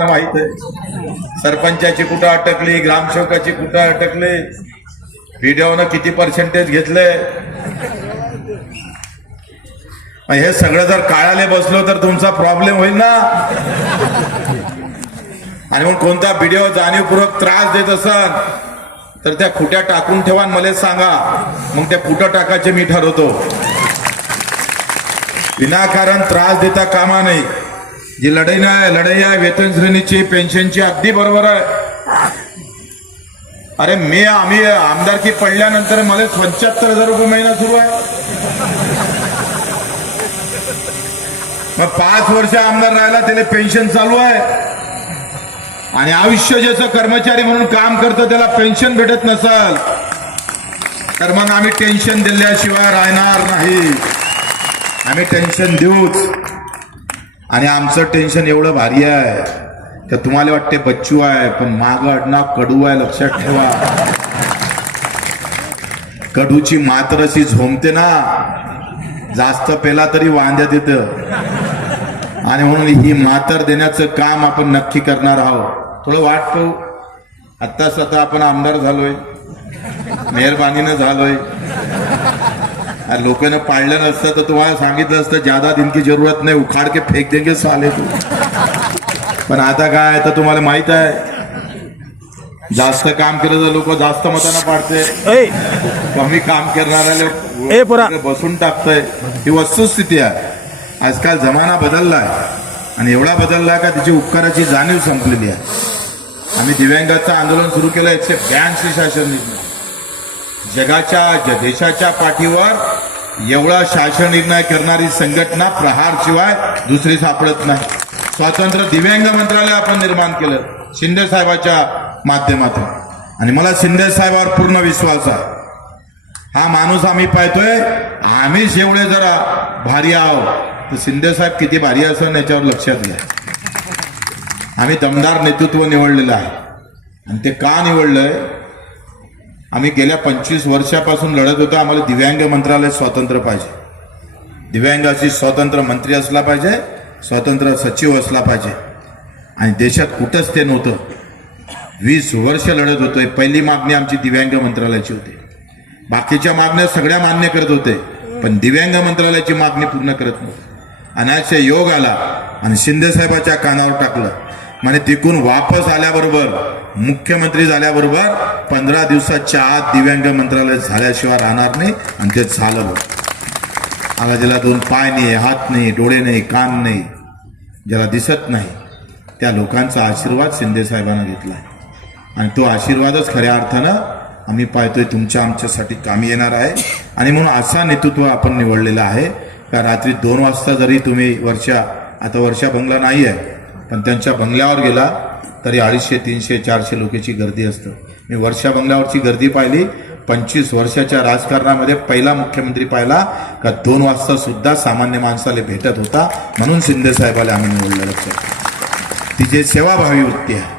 तुम्हाला माहित आहे, सरपंचाची कुठं अटकली, ग्रामसेवकाची कुठं अटकली, व्हिडिओनं किती पर्सेंटेज घेतले. हे सगळं जर काळाले बसलो तर तुमचा प्रॉब्लेम होईल ना. आणि मग कोणता व्हिडिओ जाणीवपूर्वक त्रास देत असन तर त्या खुट्या टाकून ठेवा, मला सांगा, मग त्या कुठं टाकायचे मी ठरवतो. विनाकारण त्रास देता कामा नाही. जी लढाई आहे वेतन श्रेणीची, पेन्शनची, अगदी बरोबर आहे. अरे आम्ही आमदारकी पडल्यानंतर मला 75,000 रुपये महिना सुरू आहे. मग 5 वर्ष आमदार राहिला त्याला पेन्शन चालू आहे. आणि आयुष्य ज्याचं कर्मचारी म्हणून काम करतं त्याला पेन्शन भेटत नसल तर मग आम्ही टेन्शन दिल्याशिवाय राहणार नाही. आम्ही टेन्शन देऊच. आणि आमचं टेन्शन एवढं भारी आहे तर तुम्हाला वाटते बच्चू आहे, पण मागं आडनाव कडू आहे, लक्षात ठेवा. कडूची मात्र अशी झोमते ना, जास्त पेला तरी वांद्यात येतं. आणि म्हणून ही मातर देण्याचं काम आपण नक्की करणार आहोत. थोडं वाट पाहू. आत्ताच आता आपण आमदार झालोय, मेहरबानीनं झालोय. लोकांना पाळलं नसतं तर तुम्हाला सांगितलं असतं ज्यादा दिन की जरूरत नाही, उखाड के फेक देंगे साले तू. पण आता काय तर तुम्हाला माहित आहे, जास्त काम केलं तर लोक जास्त मताना पाडते, कमी काम करणाऱ्याला बसून टाकतंय. ही वस्तुस्थिती आहे. आजकाल जमाना बदललाय आणि एवढा बदललाय का त्याची उपकाराची जाणीव संपलेली आहे. आम्ही दिव्यांगाचं आंदोलन सुरू केलं. 182 शासन निर्णय. देशाच्या पाठीवर एवढा शासन निर्णय करणारी संघटना प्रहार शिवाय दुसरी सापडत नाही. स्वतंत्र दिव्यांग मंत्रालय आपण निर्माण केलं शिंदे साहेबाच्या माध्यमातून. आणि मला शिंदे साहेबावर पूर्ण विश्वास आहे. हा माणूस आम्ही पाहतोय, आम्हीच एवढे जरा भारी आहोत तर शिंदे साहेब किती भारी असेल याच्यावर लक्षात घ्या. आम्ही दमदार नेतृत्व निवडलेलं आहे. आणि ते का निवडलंय, आम्ही गेल्या 25 वर्षापासून लढत होतो. आम्हाला दिव्यांग मंत्रालय स्वतंत्र पाहिजे, दिव्यांगाची स्वतंत्र मंत्री असला पाहिजे, स्वतंत्र सचिव असला पाहिजे. आणि देशात कुठंच ते नव्हतं. 20 वर्ष लढत होतोय. पहिली मागणी आमची दिव्यांग मंत्रालयाची होती. बाकीच्या मागण्या सगळ्या मान्य करत होते, पण दिव्यांग मंत्रालयाची मागणी पूर्ण करत नव्हते. अनायसे योग आला आणि शिंदे साहेबाच्या कानावर टाकलं. म्हणजे तिकून वापस आल्याबरोबर, मुख्यमंत्री झाल्याबरोबर 15 दिवसाच्या आत दिव्यांग मंत्रालय झाल्याशिवाय राहणार नाही. आणि ते झालं. आला ज्याला 2 पाय नाही, हात नाही, डोळे नाही, कान नाही, ज्याला दिसत नाही, त्या लोकांचा आशीर्वाद शिंदे साहेबांना घेतलाय. आणि तो आशीर्वादच खऱ्या अर्थानं आम्ही पाहतोय आमच्यासाठी कामी येणार आहे. आणि म्हणून असा नेतृत्व आपण निवडलेला आहे का रात्री 2 वाजता जरी तुम्ही वर्षा बंगला नाही आहे, पण त्यांच्या बंगल्यावर गेला तरी 250, 300, 400 लोकांची गर्दी असतं. मी वर्षा बंगल्यावरची गर्दी पाहिली. 25 वर्षाच्या राजकारणामध्ये पहिला मुख्यमंत्री पाहिला का 2 वाजता सुद्धा सामान्य माणसाला भेटत होता. म्हणून शिंदे साहेबाला आम्ही निवडलं. लक्षात. ती जे सेवाभावी वृत्ती आहे,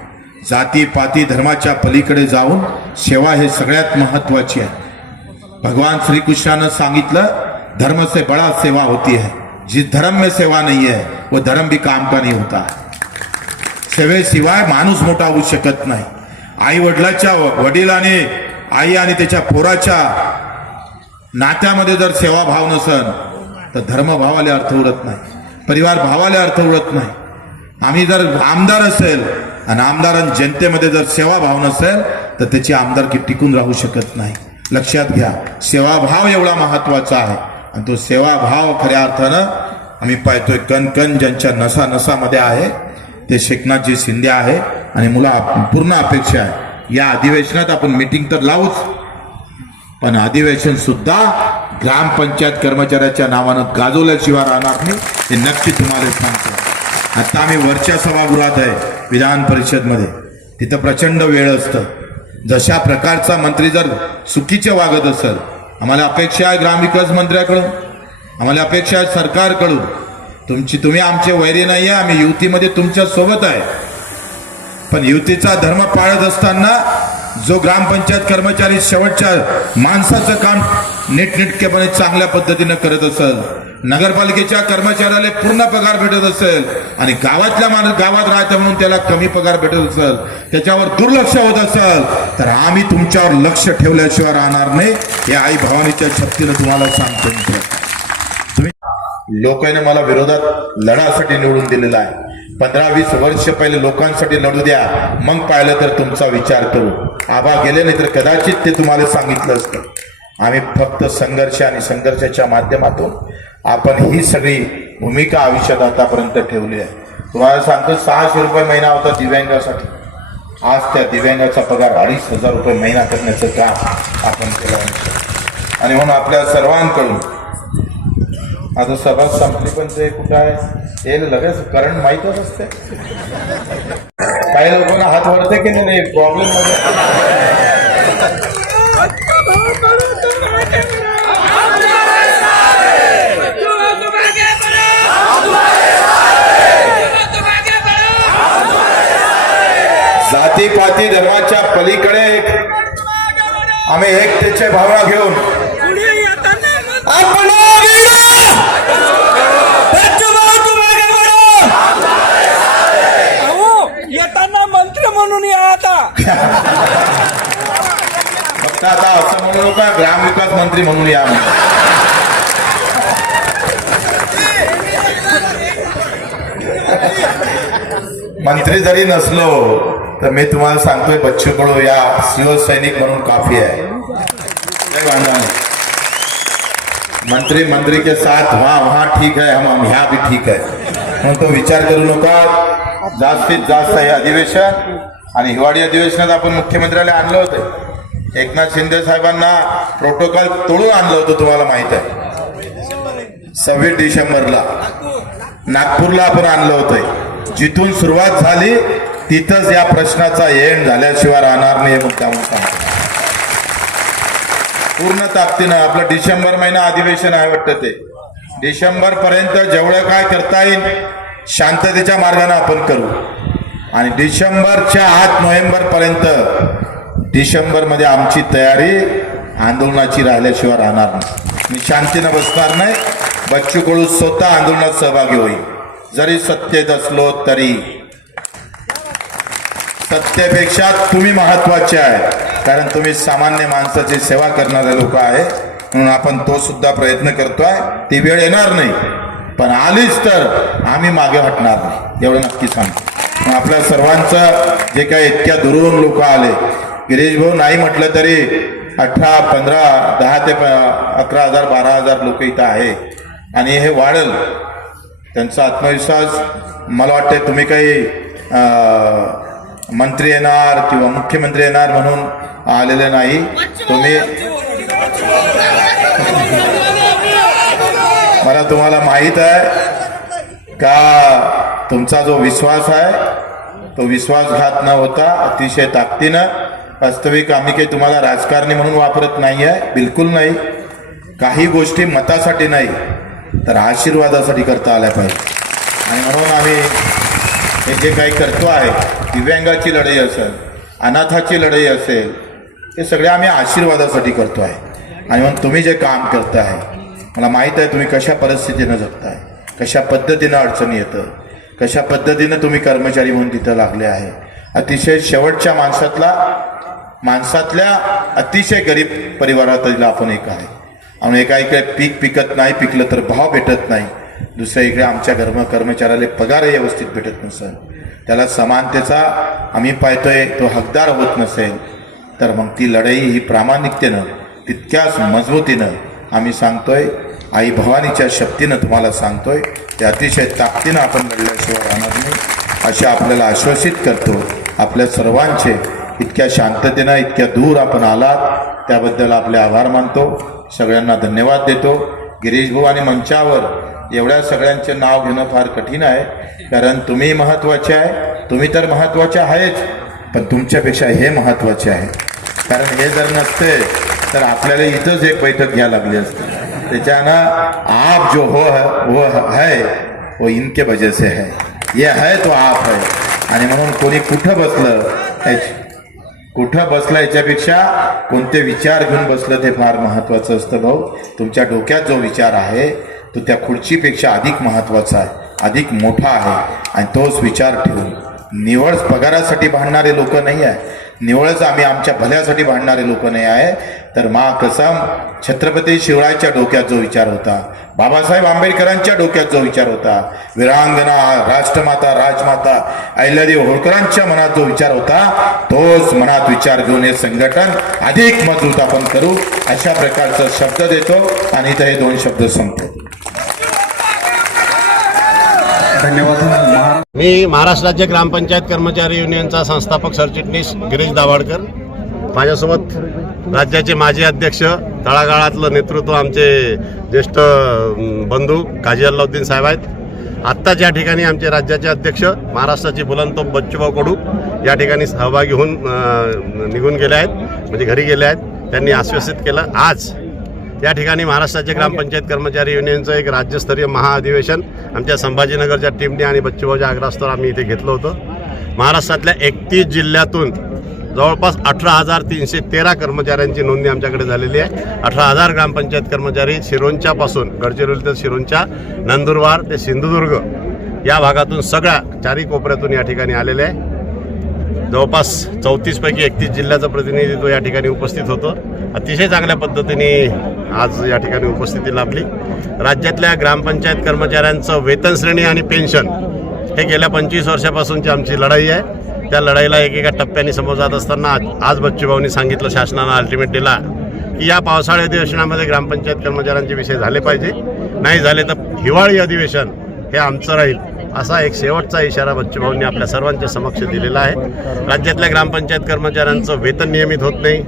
जाती पाती धर्माच्या पलीकडे जाऊन सेवा हे सगळ्यात महत्वाची आहे. भगवान श्रीकृष्णानं सांगितलं, धर्म से बड़ा सेवा होती है, जिस धर्म में सेवा नहीं है वो धर्म भी काम का नहीं होता. सेवेशिवाय माणूस मोठा होऊ शकत नाही. आई वडिलाच्या वडिलाने आई आणि त्याच्या पोराच्या नात्यामध्ये जर सेवाभाव नसन तर धर्मभावाला अर्थ उरत नाही, परिवार भावाला अर्थ उरत नाही. आम्ही जर आमदार असेल आणि आमदारां जनतेमध्ये जर सेवाभाव नसेल तर त्याची आमदारकी टिकून राहू शकत नाही. लक्षात घ्या, सेवाभाव एवढा महत्वाचा आहे. आणि तो सेवाभाव खऱ्या अर्थानं आम्ही पाहतोय कण ज्यांच्या नसा नसामध्ये आहे ते शेखनाथजी शिंदे आहे. आणि मला पूर्ण अपेक्षा आहे या अधिवेशनात आपण मीटिंग तर लावूच, पण अधिवेशन सुद्धा ग्रामपंचायत कर्मचाऱ्याच्या नावानं गाजवल्याशिवाय राहणार नाही, हे नक्की तुम्हाला सांगतो. आता आम्ही वरच्या सभागृहात आहे विधान परिषदमध्ये, तिथं प्रचंड वेळ असतं. जशा प्रकारचा मंत्री जर चुकीचे वागत असेल, आम्हाला अपेक्षा आहे ग्रामविकास मंत्र्याकडून, आम्हाला अपेक्षा आहे सरकारकडून. तुम्ही आमचे वैरी नाही आहे, आम्ही युतीमध्ये तुमच्या सोबत आहे. पण युतीचा धर्म पाळत असताना जो ग्रामपंचायत कर्मचारी शेवटच्या माणसाचं काम नीटनेटकेपणे चांगल्या पद्धतीनं करत असेल, नगरपालिकेच्या कर्मचाऱ्याला पूर्ण पगार भेटत असेल आणि गावात राहतं म्हणून त्याला कमी पगार भेटत असेल, त्याच्यावर दुर्लक्ष होत असेल, तर आम्ही तुमच्यावर लक्ष ठेवल्याशिवाय राहणार नाही, हे आई भवानीच्या शक्तीनं तुम्हाला सांगतो. तुम्ही लोकांनी मला विरोधात लढासाठी निवडून दिलेला आहे. 15-20 वर्ष पहिले लोकांसाठी लढू द्या, मग पाहिलं तर तुमचा विचार करू. आबा गेले नाही तर कदाचित ते तुम्हाला सांगितलं असतं. आम्ही फक्त संघर्ष आणि संघर्षाच्या माध्यमातून आपण ही सगळी भूमिका आयुष्यात आतापर्यंत ठेवली आहे. तुम्हाला सांगतो 600 रुपये महिना होता दिव्यांगासाठी. आज त्या दिव्यांगाचा पगार 2,500 रुपये महिना करण्याचं काम आपण केलं आहे. आणि म्हणून आपल्या सर्वांकडून आता सभा संपली पण ते कुठं आहे हे लगेच करंट माहीतच असते. काही लोकांना हात वरते की नाही प्रॉब्लेम मध्ये. जाती पाती धर्माच्या पलीकडे आम्ही एकतेचे भावना घेऊन येताना मंत्री म्हणून या. आता फक्त आता असं म्हणू नका ग्रामविकास मंत्री म्हणून या. मंत्री जरी नसलो तर मी तुम्हाला सांगतोय बच्चू कडू या शिवसैनिक म्हणून काफी आहे. मंत्री के साथ वहां ठीक है, हम ह्या भी ठीक है म्हणून तो विचार करू नका. जास्तीत जास्त हे अधिवेशन आणि हिवाळी अधिवेशनात आपण मुख्यमंत्र्याला आणलं होतं. एकनाथ शिंदे साहेबांना प्रोटोकॉल तोडून आणलं होतं, तुम्हाला माहित आहे. 26 डिसेंबरला नागपूरला आपण आणलं होतं. जिथून सुरुवात झाली तिथंच या प्रश्नाचा एंड झाल्याशिवाय राहणार नाही हे मुद्दा सांगतो. पूर्ण ताकदीनं आपलं डिसेंबर महिना अधिवेशन आहे वाटतं. ते डिसेंबर पर्यंत जेवढं काय करता येईल शांततेच्या मार्गाने आपण करू. आणि डिसेंबरच्या आत नोव्हेंबर पर्यंत डिसेंबर मध्ये आमची तयारी आंदोलनाची राहिल्याशिवाय राहणार नाही. मी शांतीनं बसणार नाही. बच्चू कडू स्वतः आंदोलनात सहभागी होईल. जरी सत्तेत असलो तरी सत्तेपेक्षा तुम्ही महत्वाचे आहे, कारण तुम्ही सामान्य माणसाची सेवा करणारे लोक आहे. म्हणून आपण तो सुद्धा प्रयत्न करतोय. ती वेळ येणार नाही, पण आलीच तर आम्ही मागे हटणार नाही एवढं नक्की सांगतो. आपल्या सर्वांचं जे काही इतक्या दुरून लोक आले, गिरीश भाऊ नाही म्हटलं तरी 18, 15, 10 ते 11,000 12,000 लोक इथं आहे आणि हे वाढेल. त्यांचा आत्मविश्वास मला वाटतं. तुम्ही काही मंत्री येणार किंवा मुख्यमंत्री येणार म्हणून आलेले नाही. तुम्ही मला तुम्हाला माहित आहे का तुमचा जो विश्वास आहे तो विश्वासघात न होता अतिशय ताकदीनं. वास्तविक आम्ही काही तुम्हाला राजकारणी म्हणून वापरत नाही आहे, बिलकुल नाही. काही गोष्टी मतासाठी नाही तर आशीर्वादासाठी करता आल्या पाहिजे. आणि म्हणून आम्ही हे जे काही करतो आहे, दिव्यांगाची लढाई असेल, अनाथाची लढाई असेल, हे सगळे आम्ही आशीर्वादासाठी करतो आहे. आणि म्हणून तुम्ही जे काम करताय मला माहीत आहे तुम्ही कशा परिस्थितीनं जगताय, कशा पद्धतीनं अडचणी येतं, कशा पद्धतीनं तुम्ही कर्मचारी म्हणून तिथं लागले आहे. अतिशय शेवटच्या माणसातल्या अतिशय गरीब परिवारातील आपण एक आहे. आणि एका इकडे पीक पिकत नाही, पिकलं तर भाव भेटत नाही. दुसऱ्या इकडे आमच्या कर्मचाऱ्याला पगार व्यवस्थित भेटत नसेल, त्याला समानतेचा आम्ही पाहतोय तो हकदार होत नसेल, तर मग ती लढाई ही प्रामाणिकतेनं तितक्याच मजबूतीनं आम्ही सांगतोय. आई भवानीच्या शक्तीनं तुम्हाला सांगतोय ते अतिशय ताकदीनं आपण लढल्याशिवाय राहणार नाही असे आपल्याला आश्वासित करतो. आपल्या सर्वांचे इतक्या शांततेनं इतक्या दूर आपण आलात त्याबद्दल आपले आभार मानतो. सगळ्यांना धन्यवाद देतो. गिरीश भाऊ आणि मंचावर एवढ्या सगळ्यांचे नाव घेणं फार कठीण आहे, कारण तुम्ही महत्त्वाचे आहे. तुम्ही तर महत्त्वाचे आहेच, पण तुमच्यापेक्षा हे महत्त्वाचे आहे. कारण हे जर नसते तर आपल्याला इथंच एक बैठक घ्यायला लागली असते. त्याच्यानं आप जो हो वो है वो इनके वजह से है, ये है तो आप है. आणि म्हणून कोणी कुठं बसलं याच्यापेक्षा कोणते विचार घेऊन बसलं ते फार महत्त्वाचं असतं. भाऊ तुमच्या डोक्यात जो विचार आहे तो त्या खुर्चीपेक्षा अधिक महत्त्वाचा आहे, अधिक मोठा आहे. आणि तोच विचार ठेवून निवळ पगारासाठी भांडणारे लोक नाही आहे, निवळच आम्ही आमच्या भल्यासाठी भांडणारे लोक नाही आहे. तर मा कसम छत्रपती शिवरायांच्या डोक्यात जो विचार होता, बाबासाहेब आंबेडकरांच्या डोक्यात जो विचार होता, वीरांगना राष्ट्रमाता राजमाता अहिल्यादेवी होळकरांच्या मनात जो विचार होता, तोच मनात विचार घेऊन हे संघटन अधिक मजबूत आपण करू, अशा प्रकारचा शब्द देतो आणि इथं हे 2 शब्द संपतो. धन्यवाद. मी महाराष्ट्र राज्य ग्रामपंचायत कर्मचारी युनियनचा संस्थापक सरचिटणीस गिरीश दाभाडकर. माझ्यासोबत राज्याचे माजी अध्यक्ष, तळागाळातलं नेतृत्व आमचे ज्येष्ठ बंधू काजी अल्लाउद्दीन साहेब आहेत. आत्ताच या ठिकाणी आमचे राज्याचे अध्यक्ष महाराष्ट्राची बुलंदतोफ बच्चूभाऊ कडू या ठिकाणी सहभागी होऊन निघून गेले आहेत, म्हणजे घरी गेले आहेत. त्यांनी आश्वासित केलं आज या ठिकाणी महाराष्ट्राचे ग्रामपंचायत कर्मचारी युनियनचं एक राज्यस्तरीय महाअधिवेशन आमच्या संभाजीनगरच्या टीमने आणि बच्चूभाऊच्या आग्रहास्तव आम्ही इथे घेतलं होतं. महाराष्ट्रातल्या 31 जिल्ह्यातून जवळपास 18,313 कर्मचाऱ्यांची नोंदणी आमच्याकडे झालेली आहे. 18,000 ग्रामपंचायत कर्मचारी शिरोंच्यापासून गडचिरोली ते शिरोंच्या, नंदुरबार ते सिंधुदुर्ग या भागातून सगळ्या 4 कोपऱ्यातून या ठिकाणी आलेले आहे. जवळपास 34 पैकी 31 जिल्ह्याचं प्रतिनिधित्व या ठिकाणी उपस्थित होतं. अतिशय चांगल्या पद्धतीने आज या ठिकाणी उपस्थिती लाभली. राज्यातल्या ग्रामपंचायत कर्मचाऱ्यांचं वेतन श्रेणी आणि पेन्शन हे गेल्या 25 वर्षापासूनची आमची लढाई आहे. त्या लढाईला एकेका टप्प्याने समोर जात असताना आज बच्चूभाऊंनी सांगितलं शासनानं अल्टिमेट दिला की या पावसाळी अधिवेशनामध्ये ग्रामपंचायत कर्मचाऱ्यांचे विषय झाले पाहिजे, नाही झाले तर हिवाळी अधिवेशन हे आमचं राहील, असा एक शेवटचा इशारा बच्चूभाऊंनी आपल्या सर्वांच्या समक्ष दिलेला आहे. राज्यातल्या ग्रामपंचायत कर्मचाऱ्यांचं वेतन नियमित होत नाही.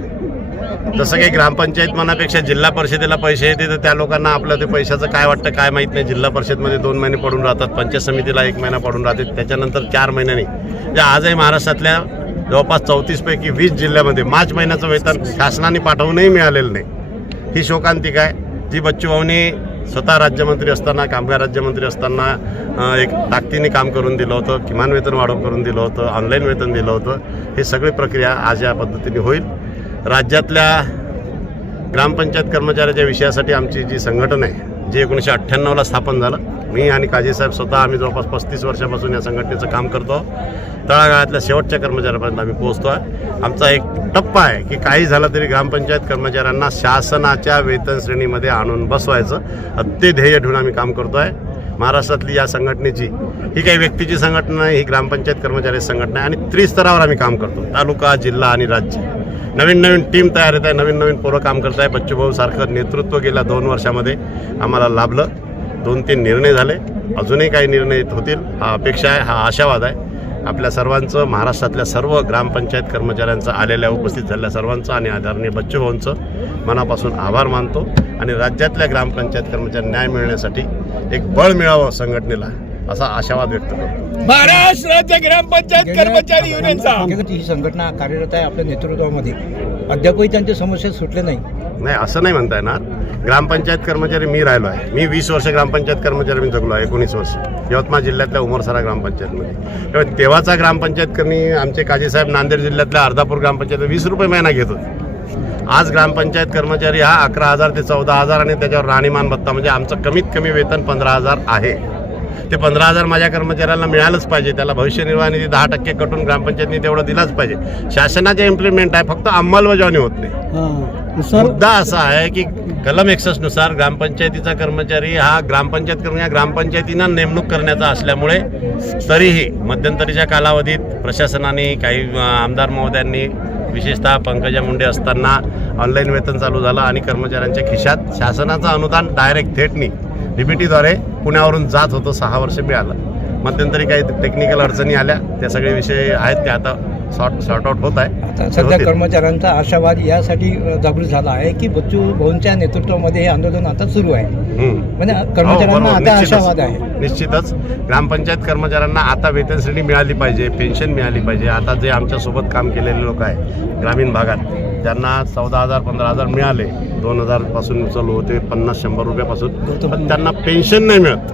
जसं काही ग्रामपंचायत मनापेक्षा जिल्हा परिषदेला पैसे येते, तर त्या लोकांना आपलं ते पैशाचं काय वाटतं काय माहीत नाही. जिल्हा परिषदमध्ये 2 महिने पडून राहतात, पंचायत समितीला 1 महिना पडून राहते, त्याच्यानंतर 4 महिन्यांनी. म्हणजे आजही महाराष्ट्रातल्या जवळपास 34 पैकी 20 जिल्ह्यामध्ये मार्च महिन्याचं वेतन शासनाने पाठवूनही मिळालेलं नाही. ही शोकांतिका आहे जी बच्चूभाऊंनी स्वतः राज्यमंत्री असताना, कामगार राज्यमंत्री असताना एक ताकदीने काम करून दिलं होतं, किमान वेतन वाढव करून दिलं होतं, ऑनलाईन वेतन दिलं होतं. हे सगळी प्रक्रिया आज या पद्धतीने होईल. राज्यातल्या ग्रामपंचायत कर्मचाऱ्याच्या विषयासाठी आमची जी संघटन आहे, जे 1998ला स्थापन झालं, मी आणि काजीसाहेब स्वतः आम्ही जवळपास 35 वर्षापासून या संघटनेचं काम करतो. तळागाळातल्या शेवटच्या कर्मचाऱ्यापर्यंत आम्ही पोहोचतो आहे. आमचा एक टप्पा आहे की काही झालं तरी ग्रामपंचायत कर्मचाऱ्यांना शासनाच्या वेतन श्रेणीमध्ये आणून बसवायचं, ते ध्येय ठेवून आम्ही काम करतो आहे. महाराष्ट्रातली या संघटनेची ही काही व्यक्तीची संघटना नाही, ही ग्रामपंचायत कर्मचारी संघटना आहे आणि त्रिस्तरावर आम्ही काम करतो, तालुका, जिल्हा आणि राज्य. नवीन टीम तयार येत आहे, नवीन पोरं काम करत आहे. बच्चूभाऊ सारखं नेतृत्व गेल्या 2 वर्षामध्ये आम्हाला लाभलं. 2-3 निर्णय झाले, अजूनही काही निर्णय होतील, हा अपेक्षा आहे, हा आशावाद आहे. आपल्या सर्वांचं, महाराष्ट्रातल्या सर्व ग्रामपंचायत कर्मचाऱ्यांचं, आलेल्या उपस्थित झालेल्या सर्वांचं आणि आदरणीय बच्चूभाऊंचं मनापासून आभार मानतो. आणि राज्यातल्या ग्रामपंचायत कर्मचारी न्याय मिळण्यासाठी एक बळ मिळावं संघटनेला, असा आशावाद व्यक्त करतो. महाराष्ट्र राज्य ग्रामपंचायत कर्मचारी युनियनचा ही संघटना कार्यरत आहे आपल्या नेतृत्वामध्ये, अद्यापही त्यांच्या समस्या सुटल्या नाही. नाही, असं नाही म्हणता येणार. ग्रामपंचायत कर्मचारी मी राहिलो आहे. मी 20 वर्ष ग्रामपंचायत कर्मचारी मी जगलो आहे, 19 वर्ष यवतमाळ जिल्ह्यातल्या उमरसरा ग्रामपंचायतमध्ये. तेव्हाचा ग्रामपंचायत कर्मी आमचे काजीसाहेब नांदेड जिल्ह्यातल्या अर्धापूर ग्रामपंचायत 20 रुपये महिना घेत होते. आज ग्रामपंचायत कर्मचारी हा 11,000 ते 14,000 आणि त्याच्यावर राहणीमान भत्ता, म्हणजे आमचं कमीत कमी वेतन 15,000 आहे. ते 15,000 माझ्या कर्मचाऱ्याला मिळालंच पाहिजे. त्याला भविष्य निर्वाह निधी 10% कटून ग्रामपंचायतनी तेवढं दिलाच पाहिजे. शासनाचे इम्प्लिमेंट आहे, फक्त अंमलबजावणी होत नाही. मुद्दा असा आहे की कलम 61 नुसार ग्रामपंचायतीचा कर्मचारी हा ग्रामपंचायतीनं नेमणूक करण्याचा असल्यामुळे तरीही मध्यंतरीच्या कालावधीत प्रशासनाने, काही आमदार महोदयांनी, विशेषतः पंकजा मुंडे असताना ऑनलाईन वेतन चालू झालं आणि कर्मचाऱ्यांच्या खिशात शासनाचं अनुदान डायरेक्ट थेटनी डीबीटीद्वारे पुण्यावरून जात होतं. 6 वर्ष मिळालं. मध्यंतरी काही टेक्निकल अडचणी आल्या, त्या सगळे विषय आहेत ते आता सॉर्ट आउट होत आहे. सध्या कर्मचाऱ्यांचा आशावाद यासाठी जागृत झाला आहे की बच्चू भाऊंच्या नेतृत्वामध्ये हे आंदोलन आता सुरू आहे. म्हणजे कर्मचाऱ्यांना आता आशावाद आहे. निश्चितच ग्रामपंचायत कर्मचाऱ्यांना आता वेतन श्रेणी मिळाली पाहिजे, पेन्शन मिळाली पाहिजे. आता जे आमच्यासोबत काम केलेले लोक आहे ग्रामीण भागात, ज्यांना 14,000 15,000 मिळाले, 2,000 पासून चालू होते, 50-100 रुपयापासून, पण त्यांना पेन्शन नाही मिळत.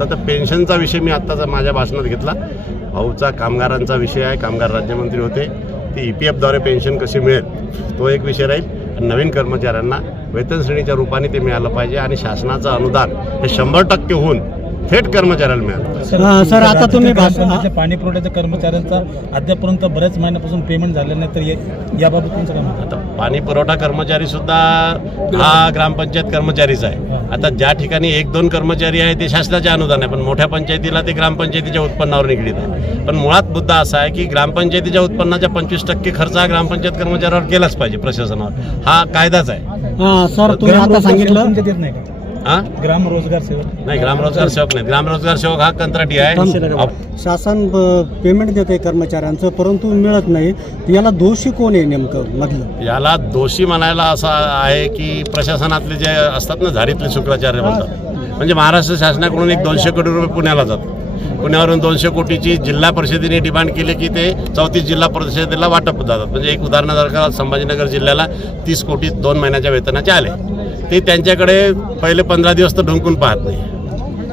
तर पेन्शनचा विषय मी आत्ताचा माझ्या भाषणात घेतला. भाऊचा कामगारांचा विषय आहे, कामगार राज्यमंत्री होते, ती EPF द्वारे पेन्शन कशी मिळेल तो एक विषय राहील. नवीन कर्मचाऱ्यांना वेतन श्रेणीच्या रूपाने ते मिळालं पाहिजे आणि शासनाचं अनुदान हे 100% होऊन थेट कर्मचाऱ्याला मिळालं. सर आता तुम्ही पाणी पुरवठ्याच्या कर्मचाऱ्यांचा अद्यापर्यंत बऱ्याच महिन्यापासून पेमेंट झालेलं नाही, तर याबाबत तुमचं काय मत? आता पाणी पुरवठा कर्मचारी सुद्धा हा ग्रामपंचायत कर्मचारीच आहे. आता ज्या ठिकाणी 1-2 कर्मचारी आहे ते शासनाचे अनुदान आहे, पण मोठ्या पंचायतीला ते ग्रामपंचायतीच्या उत्पन्नावर निगडीत आहे. पण मुळात मुद्दा असा आहे की ग्रामपंचायतीच्या उत्पन्नाच्या 25% खर्च हा ग्रामपंचायत कर्मचाऱ्यावर केलाच पाहिजे प्रशासनावर. हा कायदाच आहे. सर तुम्ही आता सांगितलं तुमच्या देत नाही का ग्राम रोजगार सेवक? नाही, ग्रामरोजगार सेवक नाही. ग्रामरोजगार सेवक हा कंत्राटी आहे. शासन पेमेंट देते कर्मचाऱ्यांचं परंतु मिळत नाही, याला दोषी कोण आहे नेमकं मधलं? याला दोषी म्हणायला असं आहे की प्रशासनातले जे असतात ना झारीतले शुक्राचार्य बोलतात, म्हणजे महाराष्ट्र शासनाकडून एक 200 कोटी रुपये पुण्याला जातात. पुण्यावरून 200 कोटीची जिल्हा परिषदेने डिमांड केली की ते 34 जिल्हा परिषदेला वाटप जातात. म्हणजे एक उदाहरण जर का संभाजीनगर जिल्ह्याला 30 कोटी 2 महिन्याच्या वेतनाचे आले, ते त्यांच्याकडे पहिले 15 दिवस तर ढुंकून पाहत नाही.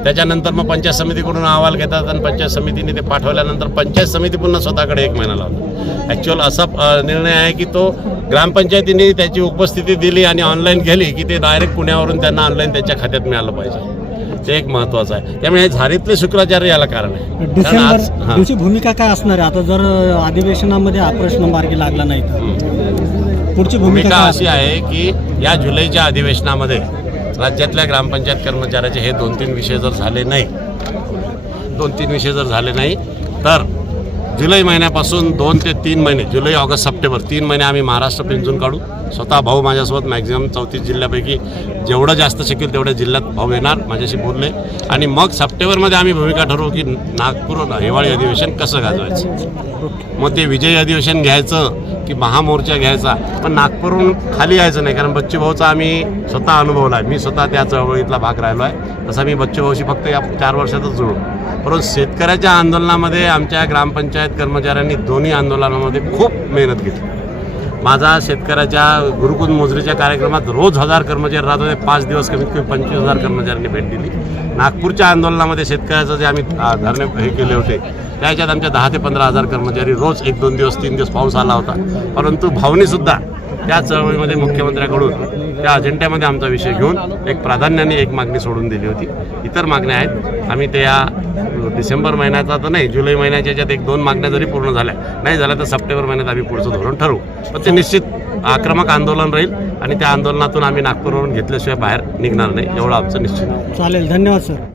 त्याच्यानंतर मग पंचायत समितीकडून अहवाल घेतात आणि पंचायत समितीने ते पाठवल्यानंतर पंचायत समिती पुन्हा स्वतःकडे 1 महिना लावतात. ॲक्च्युअल असा निर्णय आहे की तो ग्रामपंचायतीने त्याची उपस्थिती दिली आणि ऑनलाईन गेली की ते डायरेक्ट पुण्यावरून त्यांना ऑनलाईन त्यांच्या खात्यात मिळालं पाहिजे. ते एक महत्त्वाचं आहे. त्यामुळे हे झारीतले शुक्राचार्य याला कारण आहे. डिसेंबर दिवशी भूमिका काय असणार आहे आता जर अधिवेशनामध्ये हा प्रश्न मार्गी लागला नाही तर पुढची भूमिका अशी आहे की या जुलैच्या अधिवेशनामध्ये राज्यातल्या ग्रामपंचायत कर्मचाऱ्याचे हे 2-3 विषय जर झाले नाही तर जुलै महिन्यापासून 2 ते 3 महिने, जुलै ऑगस्ट सप्टेंबर 3 महिने आम्ही महाराष्ट्र पिंजून काढू. स्वतः भाऊ माझ्यासोबत मॅक्झिमम 34 जिल्ह्यापैकी जेवढं जास्त शकेल तेवढ्या जिल्ह्यात भाऊ येणार, माझ्याशी बोलले. आणि मग सप्टेंबरमध्ये आम्ही भूमिका ठरवू की नागपूर हिवाळी अधिवेशन कसं गाजवायचं. मग ते विजयी अधिवेशन घ्यायचं की महामोर्चा घ्यायचा, पण नागपूरहून खाली यायचं नाही. कारण बच्चूभाऊचा आम्ही स्वतः अनुभवला आहे. मी स्वतः त्या चळवळीतला भाग राहिलो आहे. तसा मी बच्चूभाऊशी फक्त या 4 वर्षातच जुळलो. परंतु शेतकऱ्याच्या आंदोलनामध्ये आमच्या ग्रामपंचायत कर्मचाऱ्यांनी दोन्ही आंदोलनामध्ये खूप मेहनत घेतली. माझा शेतकऱ्याच्या गुरुकुल मोजरीच्या कार्यक्रमात रोज 1000 कर्मचारी राहत होते. 5 दिवस कमीत कमी 25,000 कर्मचाऱ्यांनी भेट दिली. नागपूरच्या आंदोलनामध्ये शेतकऱ्याचं जे आम्ही धरणे हे केले होते त्याच्यात आमच्या 10,000 ते 15,000 कर्मचारी रोज 1-2 दिवस 3 दिवस पाऊस आला होता. परंतु भाऊनीसुद्धा त्या चळवळीमध्ये मुख्यमंत्र्याकडून त्या अजेंड्यामध्ये आमचा विषय घेऊन एक प्राधान्याने एक मागणी सोडून दिली होती. इतर मागण्या आहेत. आम्ही त्या डिसेंबर महिन्याचा तर नाही, जुलै महिन्याच्या याच्यात 1-2 मागण्या जरी पूर्ण झाल्या नाही झाल्या तर सप्टेंबर महिन्यात आम्ही पुढचं धोरण ठरवू. पण ते निश्चित आक्रमक आंदोलन राहील आणि त्या आंदोलनातून आम्ही नागपूरवरून घेतल्याशिवाय बाहेर निघणार नाही, एवढं आमचं निश्चित. चालेल, धन्यवाद सर.